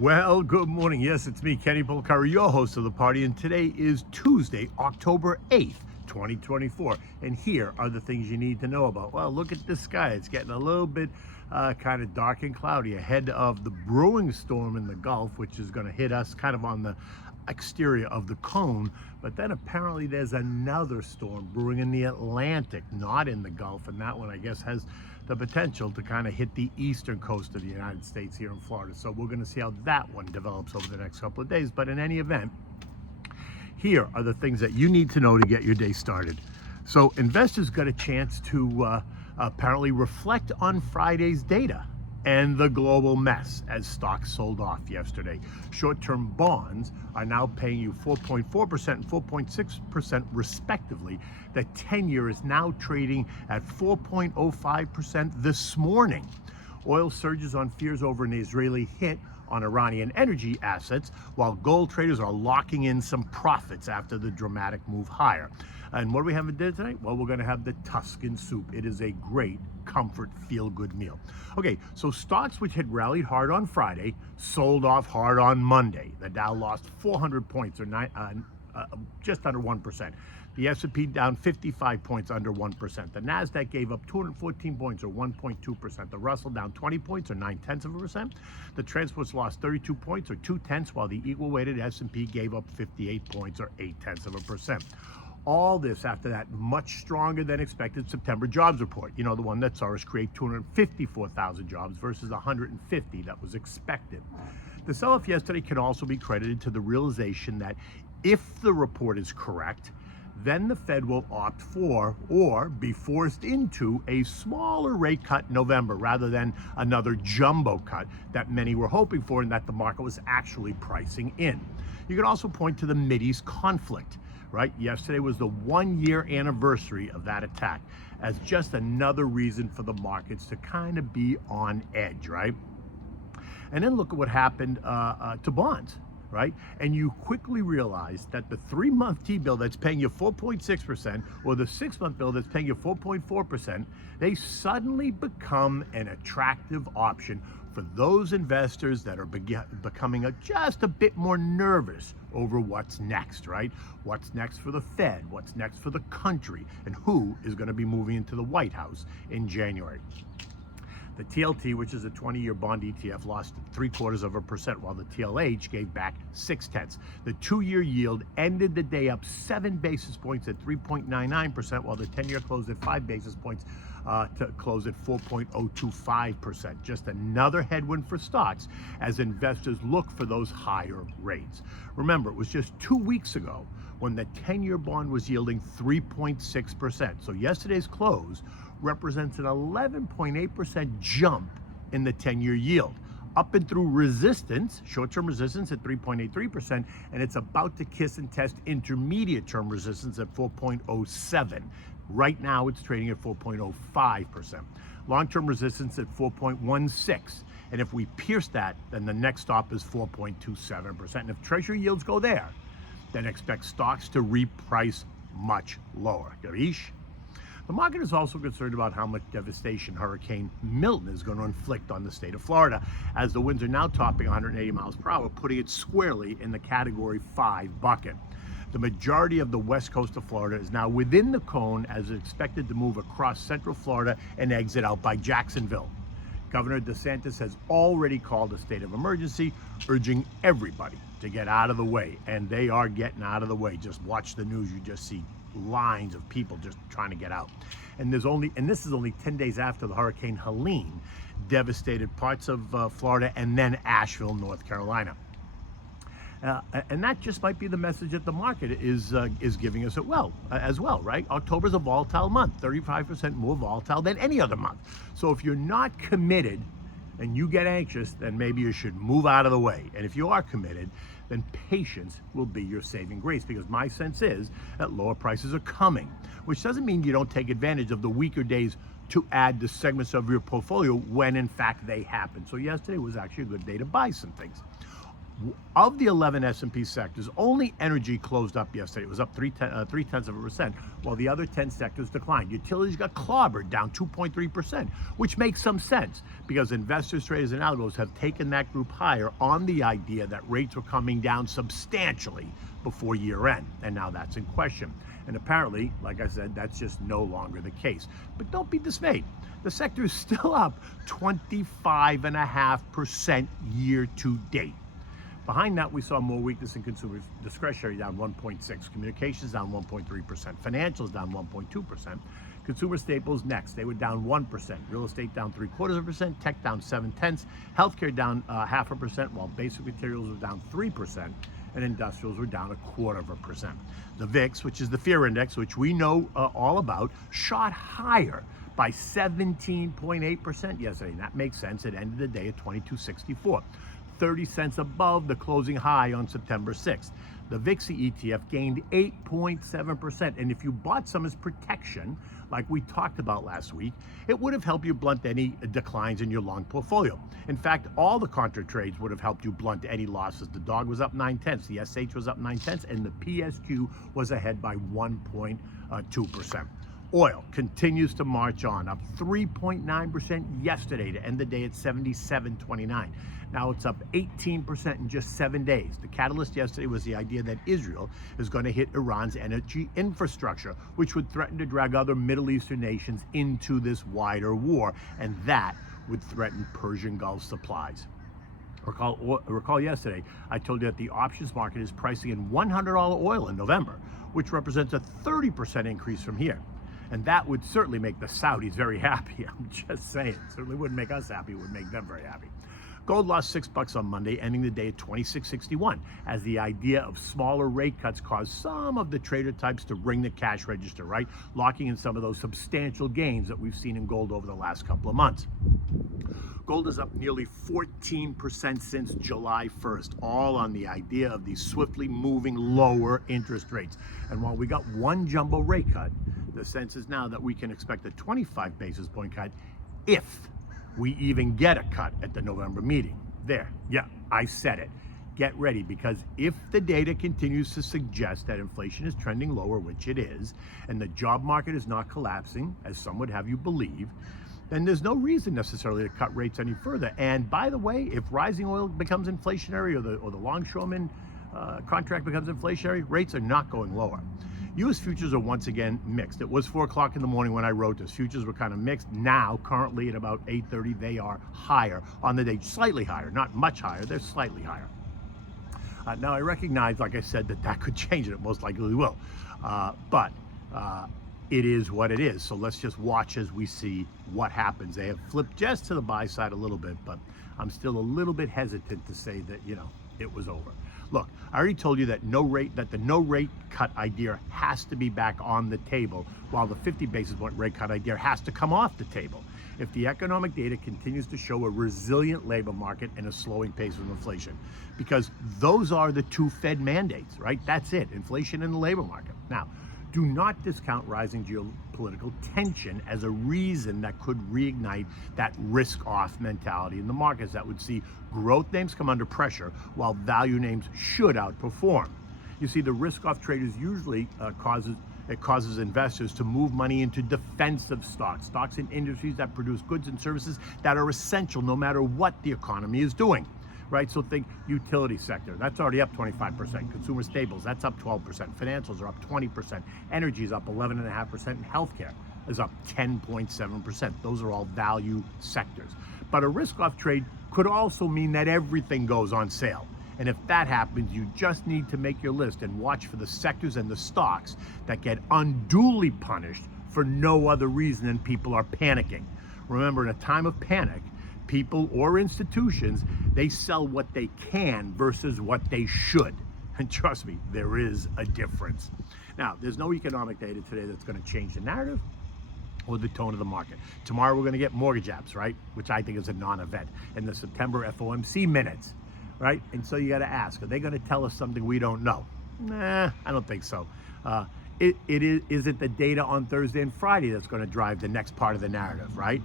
Well, good morning. Yes, it's me, Kenny Polcari, your host of the party, and today is Tuesday, October 8th, 2024. And here are the things you need to know about. Well, look at the sky. It's getting a little bit kind of dark and cloudy ahead of the brewing storm in the Gulf, which is going to hit us kind of on the exterior of the cone. But then apparently there's another storm brewing in the Atlantic, not in the Gulf, and that one I guess has the potential to kind of hit the eastern coast of the United States here in Florida. So we're going to see how that one develops over the next couple of days. But in any event, here are the things that you need to know to get your day started. So investors got a chance to apparently reflect on Friday's data and the global mess as stocks sold off yesterday. Short-term bonds are now paying you 4.4% and 4.6% respectively. The 10-year is now trading at 4.05% this morning. Oil surges on fears over an Israeli hit on Iranian energy assets, while gold traders are locking in some profits after the dramatic move higher. And what do we have at dinner tonight? Well, we're going to have the Tuscan soup. It is a great comfort feel-good meal. Okay, so stocks which had rallied hard on Friday sold off hard on Monday. The Dow lost 400 points, or just under 1%. The S&P down 55 points, under 1%. The Nasdaq gave up 214 points, or 1.2%. The Russell down 20 points, or 0.9%. The transports lost 32 points, or 0.2, while the equal-weighted S&P gave up 58 points, or 0.8%. All this after that much stronger than expected September jobs report. You know, the one that saw us create 254,000 jobs versus 150 that was expected. The sell-off yesterday can also be credited to the realization that if the report is correct, then the Fed will opt for or be forced into a smaller rate cut in November rather than another jumbo cut that many were hoping for and that the market was actually pricing in. You can also point to the Mideast conflict, right? Yesterday was the 1-year anniversary of that attack as just another reason for the markets to kind of be on edge, right? And then look at what happened to bonds. Right? And you quickly realize that the 3-month T-bill that's paying you 4.6% or the 6-month bill that's paying you 4.4%, they suddenly become an attractive option for those investors that are becoming just a bit more nervous over what's next, right? What's next for the Fed? What's next for the country? And who is going to be moving into the White House in January? The TLT, which is a 20-year bond ETF, lost 0.75%, while the TLH gave back 0.6. The 2-year yield ended the day up 7 basis points at 3.99%, while the 10-year closed at 5 basis points to close at 4.025%. Just another headwind for stocks as investors look for those higher rates. Remember, it was just 2 weeks ago when the 10-year bond was yielding 3.6%. So yesterday's close represents an 11.8% jump in the 10-year yield, up and through resistance, short-term resistance at 3.83%, and it's about to kiss and test intermediate-term resistance at 4.07. Right now, it's trading at 4.05%. Long-term resistance at 4.16, and if we pierce that, then the next stop is 4.27%. And if Treasury yields go there, then expect stocks to reprice much lower. ě՞ǐsh? The market is also concerned about how much devastation Hurricane Milton is going to inflict on the state of Florida, as the winds are now topping 180 miles per hour, putting it squarely in the Category 5 bucket. The majority of the west coast of Florida is now within the cone, as it's expected to move across central Florida and exit out by Jacksonville. Governor DeSantis has already called a state of emergency, urging everybody to get out of the way, and they are getting out of the way. Just watch the news, you just see lines of people just trying to get out. And this is only 10 days after the Hurricane Helene devastated parts of Florida and then Asheville, North Carolina. And that just might be the message that the market is giving us as well, right? October's a volatile month, 35% more volatile than any other month. So if you're not committed and you get anxious, then maybe you should move out of the way. And if you are committed, then patience will be your saving grace, because my sense is that lower prices are coming, which doesn't mean you don't take advantage of the weaker days to add to segments of your portfolio when in fact they happen. So yesterday was actually a good day to buy some things. Of the 11 S&P sectors, only energy closed up yesterday. It was up 0.3%, while the other 10 sectors declined. Utilities got clobbered, down 2.3%, which makes some sense because investors, traders, and algos have taken that group higher on the idea that rates were coming down substantially before year end, and now that's in question. And apparently, like I said, that's just no longer the case. But don't be dismayed. The sector is still up 25.5% year to date. Behind that, we saw more weakness in consumer discretionary, down 1.6%, communications down 1.3%, financials down 1.2%, consumer staples next, they were down 1%, real estate down 0.75%, tech down 0.7, healthcare down 0.5%, while basic materials were down 3%, and industrials were down 0.25%. The VIX, which is the fear index, which we know all about, shot higher by 17.8% yesterday. And that makes sense. It ended the day at 2264. 30 cents above the closing high on September 6th. The VIX ETF gained 8.7%. And if you bought some as protection, like we talked about last week, it would have helped you blunt any declines in your long portfolio. In fact, all the contra trades would have helped you blunt any losses. The dog was up 0.9, the SH was up 0.9, and the PSQ was ahead by 1.2%. Oil continues to march on, up 3.9% yesterday to end the day at 77.29. Now it's up 18% in just 7 days. The catalyst yesterday was the idea that Israel is going to hit Iran's energy infrastructure, which would threaten to drag other Middle Eastern nations into this wider war, and that would threaten Persian Gulf supplies. Recall yesterday, I told you that the options market is pricing in $100 oil in November, which represents a 30% increase from here. And that would certainly make the Saudis very happy. I'm just saying. Certainly wouldn't make us happy. It would make them very happy. Gold lost $6 on Monday, ending the day at $26.61, as the idea of smaller rate cuts caused some of the trader types to ring the cash register, right? Locking in some of those substantial gains that we've seen in gold over the last couple of months. Gold is up nearly 14% since July 1st, all on the idea of these swiftly moving lower interest rates. And while we got one jumbo rate cut, the sense is now that we can expect a 25 basis point cut if we even get a cut at the November meeting. There, yeah, I said it. Get ready, because if the data continues to suggest that inflation is trending lower, which it is, and the job market is not collapsing, as some would have you believe, then there's no reason necessarily to cut rates any further. And by the way, if rising oil becomes inflationary, or the longshoreman contract becomes inflationary, rates are not going lower. U.S. futures are once again mixed. It was 4 o'clock in the morning when I wrote this. Futures were kind of mixed. Now, currently at about 8:30, they are higher on the day, slightly higher, not much higher. They're slightly higher. Now, I recognize, like I said, that could change, and it most likely will. But it is what it is. So let's just watch as we see what happens. They have flipped just to the buy side a little bit, but I'm still a little bit hesitant to say that, it was over. Look, I already told you that the no rate cut idea has to be back on the table, while the 50 basis point rate cut idea has to come off the table if the economic data continues to show a resilient labor market and a slowing pace of inflation, because those are the two Fed mandates, right? That's it, inflation and the labor market. Now, do not discount rising geopolitical tension as a reason that could reignite that risk-off mentality in the markets that would see growth names come under pressure while value names should outperform. You see, the risk-off traders usually causes investors to move money into defensive stocks in industries that produce goods and services that are essential no matter what the economy is doing. Right, so think utility sector, that's already up 25%. Consumer staples, that's up 12%. Financials are up 20%. Energy is up 11.5%. And healthcare is up 10.7%. Those are all value sectors. But a risk-off trade could also mean that everything goes on sale. And if that happens, you just need to make your list and watch for the sectors and the stocks that get unduly punished for no other reason than people are panicking. Remember, in a time of panic, people or institutions, they sell what they can versus what they should. And trust me, there is a difference. Now, there's no economic data today that's going to change the narrative or the tone of the market. Tomorrow we're going to get mortgage apps, right? Which I think is a non-event. And the September FOMC minutes, right? And so you got to ask, are they going to tell us something we don't know? Nah, I don't think so. Is it the data on Thursday and Friday that's going to drive the next part of the narrative, right?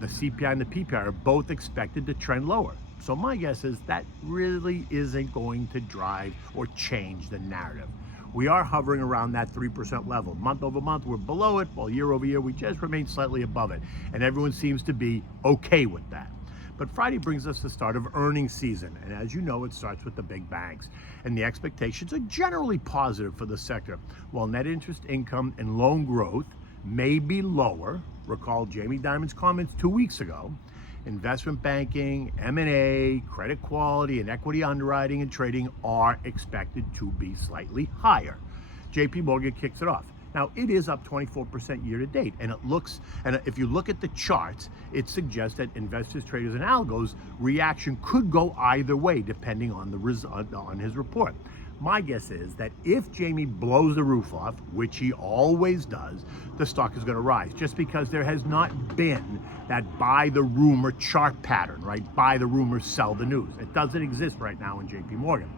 The CPI and the PPI are both expected to trend lower. So my guess is that really isn't going to drive or change the narrative. We are hovering around that 3% level. Month over month, we're below it, while year over year, we just remain slightly above it. And everyone seems to be okay with that. But Friday brings us the start of earnings season. And as you know, it starts with the big banks. And the expectations are generally positive for the sector. While net interest income and loan growth may be lower, recall Jamie Dimon's comments 2 weeks ago, investment banking, M&A, credit quality, and equity underwriting and trading are expected to be slightly higher. JP Morgan kicks it off. Now, it is up 24% year to date, and if you look at the charts, it suggests that investors, traders, and algos reaction could go either way depending on on his report. My guess is that if Jamie blows the roof off, which he always does, the stock is going to rise, just because there has not been that buy the rumor chart pattern, right? Buy the rumor, sell the news. It doesn't exist right now in JP Morgan.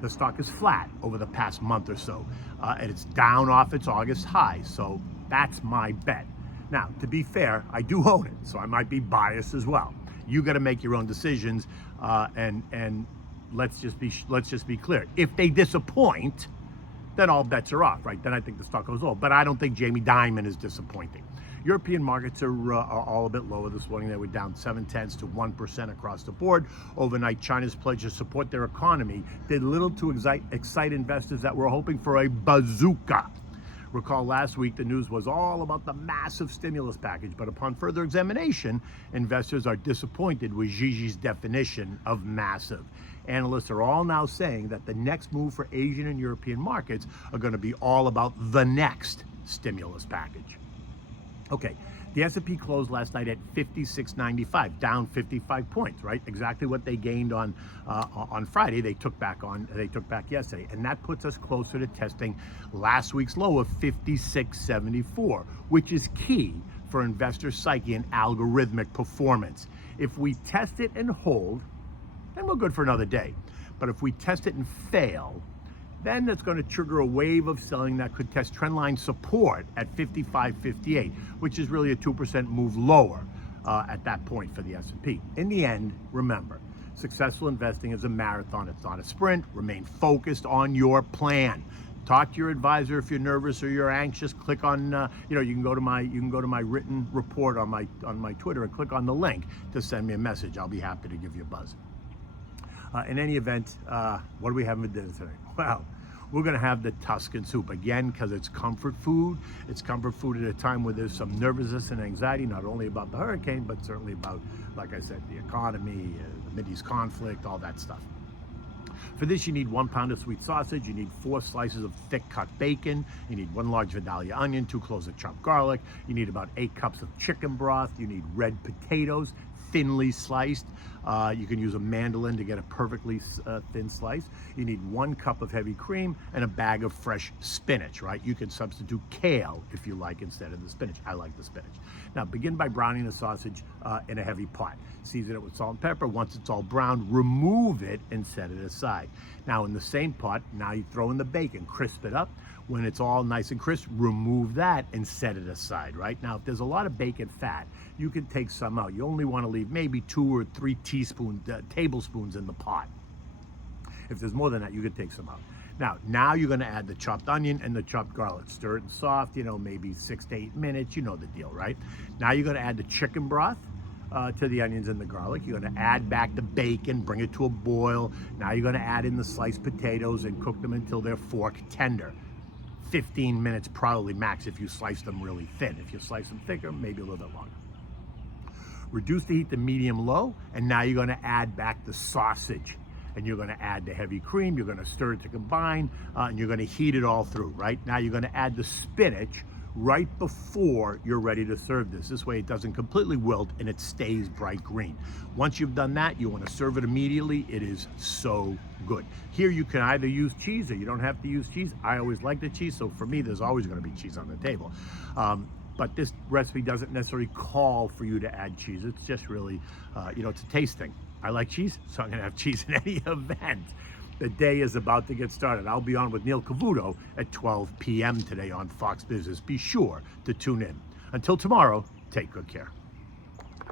The stock is flat over the past month or so, and it's down off its August high. So that's my bet. Now, to be fair, I do own it, so I might be biased as well. You got to make your own decisions, and let's just be clear. If they disappoint, then all bets are off, right? Then I think the stock goes low. But I don't think Jamie Dimon is disappointing. European markets are all a bit lower this morning. They were down 0.7 to 1% across the board. Overnight, China's pledge to support their economy did little to excite investors that were hoping for a bazooka. Recall last week, the news was all about the massive stimulus package, but upon further examination, investors are disappointed with Xi's definition of massive. Analysts are all now saying that the next move for Asian and European markets are going to be all about the next stimulus package. Okay, the S&P closed last night at 56.95, down 55 points, right? Exactly what they gained on Friday. They took back yesterday, and that puts us closer to testing last week's low of 56.74, which is key for investor psyche and algorithmic performance. If we test it and hold, then we're good for another day. But if we test it and fail, then that's going to trigger a wave of selling that could test trendline support at 55.58, which is really a 2% move lower at that point for the S&P. In the end, remember, successful investing is a marathon. It's not a sprint. Remain focused on your plan. Talk to your advisor if you're nervous or you're anxious. Click on, you can go to my written report on my Twitter and click on the link to send me a message. I'll be happy to give you a buzz. In any event, what do we have for dinner today? Well, we're going to have the Tuscan soup again because it's comfort food. It's comfort food at a time where there's some nervousness and anxiety, not only about the hurricane, but certainly about, like I said, the economy, the Mideast conflict, all that stuff. For this, you need 1 pound of sweet sausage, you need 4 slices of thick cut bacon, you need 1 large Vidalia onion, 2 cloves of chopped garlic, you need about 8 cups of chicken broth, you need red potatoes, thinly sliced. You can use a mandolin to get a perfectly thin slice. You need 1 cup of heavy cream and a bag of fresh spinach, right? You can substitute kale if you like instead of the spinach. I like the spinach. Now begin by browning the sausage in a heavy pot. Season it with salt and pepper. Once it's all browned, remove it and set it aside. Now in the same pot, now you throw in the bacon, crisp it up. When it's all nice and crisp, remove that and set it aside, right? Now, if there's a lot of bacon fat, you can take some out. You only want to leave maybe 2 or 3 tablespoons in the pot. If there's more than that, you can take some out. Now you're going to add the chopped onion and the chopped garlic. Stir it in soft, maybe 6 to 8 minutes. You know the deal, right? Now you're going to add the chicken broth to the onions and the garlic. You're going to add back the bacon, bring it to a boil. Now you're going to add in the sliced potatoes and cook them until they're fork tender. 15 minutes probably max if you slice them really thin. If you slice them thicker, maybe a little bit longer. Reduce the heat to medium-low, and now you're going to add back the sausage. And you're going to add the heavy cream, you're going to stir it to combine, and you're going to heat it all through, right? Now you're going to add the spinach right before you're ready to serve this. This way it doesn't completely wilt and it stays bright green. Once you've done that, you want to serve it immediately. It is so good. Here you can either use cheese or you don't have to use cheese. I always like the cheese, so for me there's always going to be cheese on the table. But this recipe doesn't necessarily call for you to add cheese. It's just really, it's a taste thing. I like cheese, so I'm going to have cheese in any event. The day is about to get started. I'll be on with Neil Cavuto at 12 p.m. today on Fox Business. Be sure to tune in. Until tomorrow, take good care.